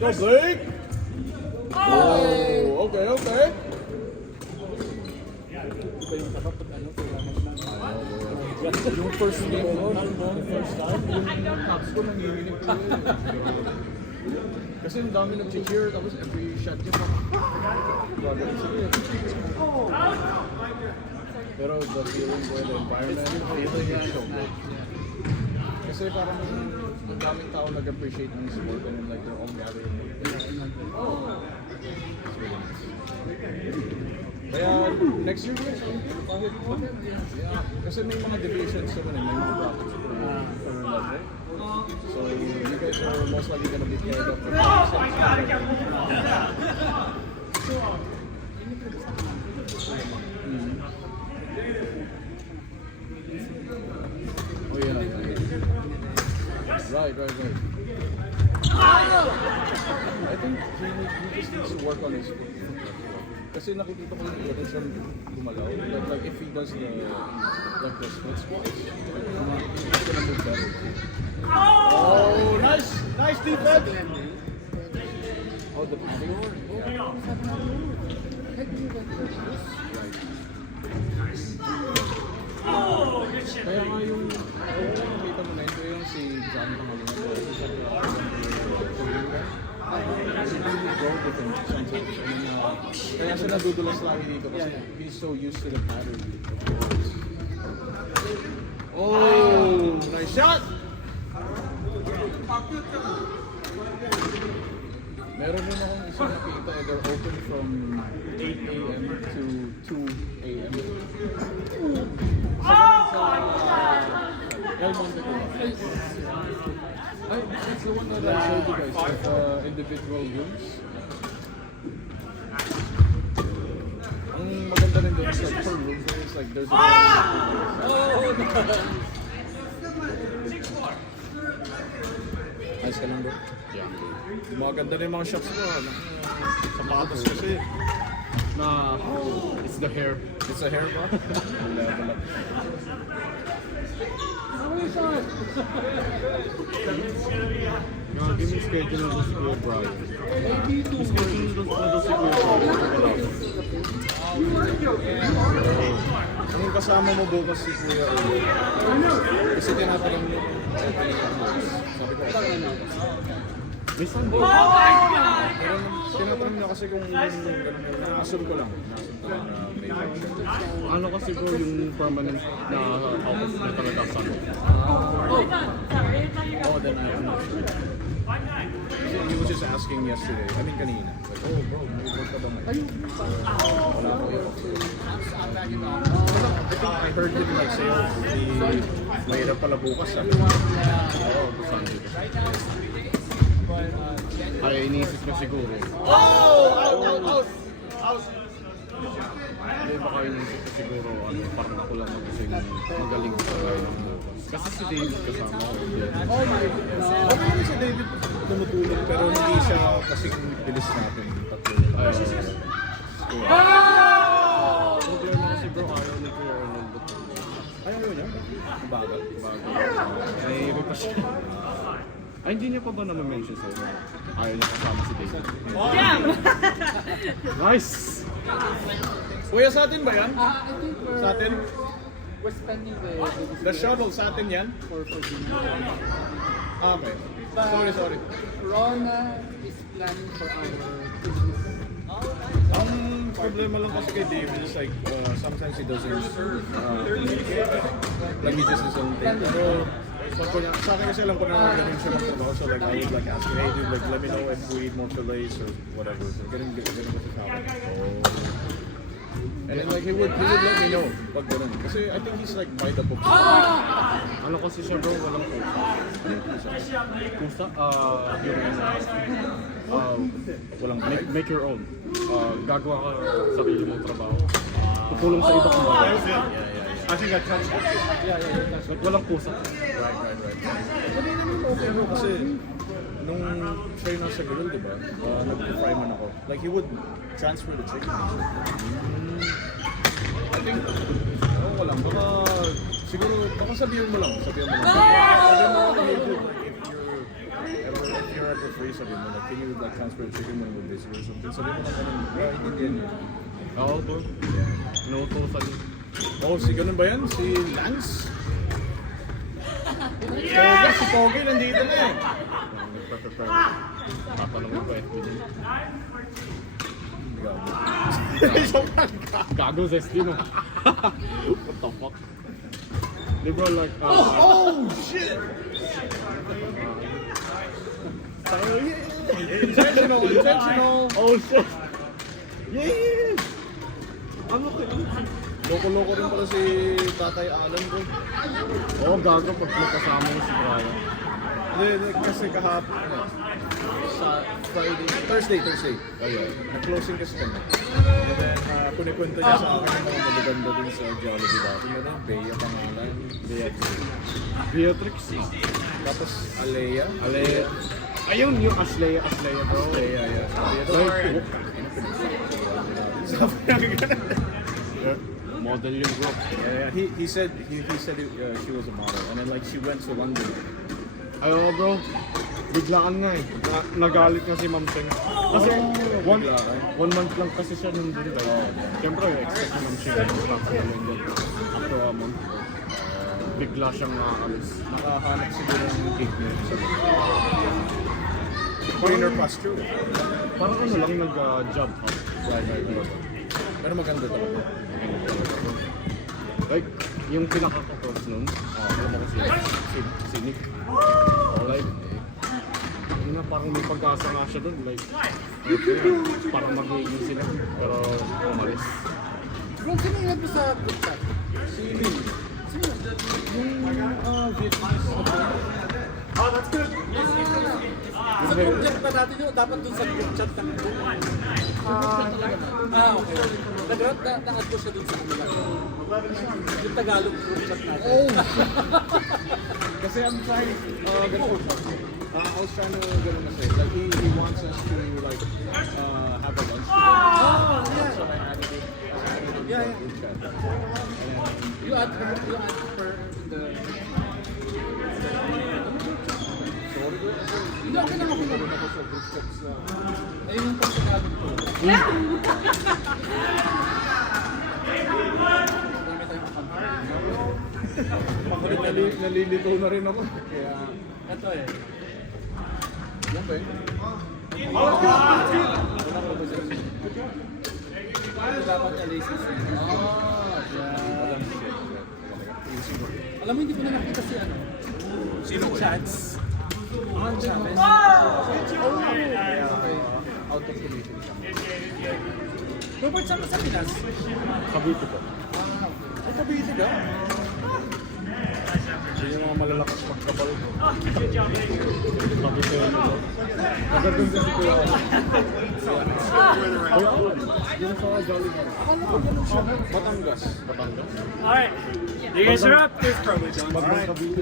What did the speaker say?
Go, Blake! Oh, okay, okay. Yung first game ko, yung first time, yung Cubs ko nanginginig ko yun. Kasi ang dami nag-cheer, tapos every shot yun, gagawin sila. Pero the feeling ko, the environment, feeling yan, so good. Kasi parang ang daming tao nag-appreciate ng sport and like their own gathering. Kaya next year guys, yeah. Kasi may mga divisions naman, may mga brackets per level. So you guys are most likely gonna be paired up for Oh yeah. Right. I think he just needs to work on his foot. Kasi nakikita ko yung pwede siyang gumalaw. Like if he does the split squats, he's gonna move better. Oh, nice defense! Oh, the padding? Yeah. Kaya nga yung nakita mo na ito yung si John Pangalingan ko. Kaya siya nadudulas lagi dito kasi he's so used to the pattern. Oh, nice shot! Meron din akong isang nakikita, they're open from 8 a.m. to 2 a.m. El Monte ko. That's the one that I showed you guys, with individual rooms. Ang maganda rin doon is like per room, so it's like there's a Nice ka lang bro? Yeah. Maganda rin yung mga shots ko. Sapatos kasi. It's the hair. It's the hair bro? Level up. Give me schedule ng si Kuya Brian. Schedule ng si Kuya Brian. Ang kasama mo bukas si Kuya kasi tinatanong mo sabi ko May Sunday. tinatanong niya kasi kung na-assume ko lang may function. Ano kasi bro yung permanent na office na talaga Sunday? Oh, then I'm not sure. He was just asking yesterday, I mean kanina, like, oh bro, may work ka ba ngayon? Wala ko yun. I think I heard him like say, mahirap pala bukas sabi. Oo, Sunday. Ay, iniisip ko siguro. Out! Hindi, baka iniisip ko siguro, parang ako lang mag-ising magaling sa gaya ng bukas. Kasi si David kasama ko. Okay si David tumutulong pero hindi siya kasing bilis natin. Problema kasi bro, ayaw ni Kuya Arnold. Ayaw niya? Bagal. Naiiba pa siya. Ay, hindi niya pa ba na-mention sa'yo? Ayaw niya kasama si David. Nice! Kuya, sa atin ba yan? I think Sa atin? we're spending The shuttle sa atin yan? for dinner. Ah, okay. Sorry. Rona is planning for our Christmas. Ang problema lang kasi kay David is like, sometimes he doesn't communicate. Like he just doesn't think. Pero, sa akin kasi alam ko na ganun siya magtrabaho. So like, I would like ask him, hey dude, like, let me know if we need more fillets or whatever. So ganun kasi sa akin. And then like, he would let me know pag ganun. Kasi I think he's like by the book. Ano kasi siya bro, walang pusa. Pusa? Walang Make your own. Gagawa ka sa sarili mong trabaho. Tutulong sa iba kung bakit. I think I touched it. Yeah. Walang pusa. Right. Hindi naman okay bro kasi nung siya yung nasa grill, di ba? Nag-fry man ako. Like he would transfer the chicken. I think, ko lang, siguro, sabihin mo lang. Sabihin mo, if you're if you're at referee, sabi mo, like, can you like transfer the chicken when we're busy or something? Sabi mo na ganun, hindi yan. Oo, bro. Inuutosan. Oh, si ganun ba yan? Si Lance? Pogi, si Pogi nandito na eh. Nagpa-prepare. Tatanungin ko FB din. Gago Zesty, no? What the fuck? Di bro, like, Oh, shit! Intentional, intentional! oh shit! Yeah! Ano kayo? Loko-loko rin pala si Tatay Alan bro. Oo, gago pag magkasama mo si Brian. Hindi, kasi kahapon, sa Thursday. Ayun. Na-closing kasi kami. And then, kunikwento niya sa akin yung mga magaganda din sa Jollibee dati. Meron, Bea pangalan. Beatrix. Tapos, Alea. Alea. Ayun, yung Ashley bro. Alea, yeah. Like, Sabi niya ganun. model yung bro. Yeah, he said she was a model. And then like, she went to London. Ayaw bro, biglaan nga eh. Nagalit nga si Ma'am Cheng. Kasi one month lang kasi siya nandun tayo. Siyempre, expect ni Ma'am Cheng na magpapagaling din. After a month, bigla siyang nakaalis. Nakahanap siguro ng cake niya. Greener pasture. Parang ano lang, nag-job hop. Pero maganda talaga. Like, yung pinaka-close nun, alam mo kasi, si Nick. Like, yun na, parang may pag-asa nga siya dun. Like, parang magiging sila. Pero, umalis. Bro, sino yung nag sa group chat? Si Lin. Yung Vietnamese. Sa group chat ba natin yun? Dapat dun sa group chat ng group. Okay. Nag-add ko siya dun sa kanila. Yung Tagalog group chat natin. Oh! Kasi I'm trying, I was trying to get him to say, like he wants us to like have a lunch together. Oh, yeah. So I added it. Yeah. Group chat. You add her in the... Sorry bro. Hindi, okay lang ako. Meron ako sa group chats na. Ayun yung pang Tagalog ko. Nalilito na rin ako. Kaya, Ito eh. yan ba eh? Ito dapat alisis eh. Alam mo, hindi ko na nakita si ano. Sino Chance? Ang Chavez. Out of commission siya. Robert, saan ka sa Pinas? Kabito ko. Ay, Cavite ka? Yun yung mga malalakas magkabal. Kabito yun ito. Agad dun kasi kuya ako. Kuya ako. Yung sa Jollibee. Akala ko ganun siya. Batangas. Batangas. All right. You guys are up. This is probably done. Pag may Cavite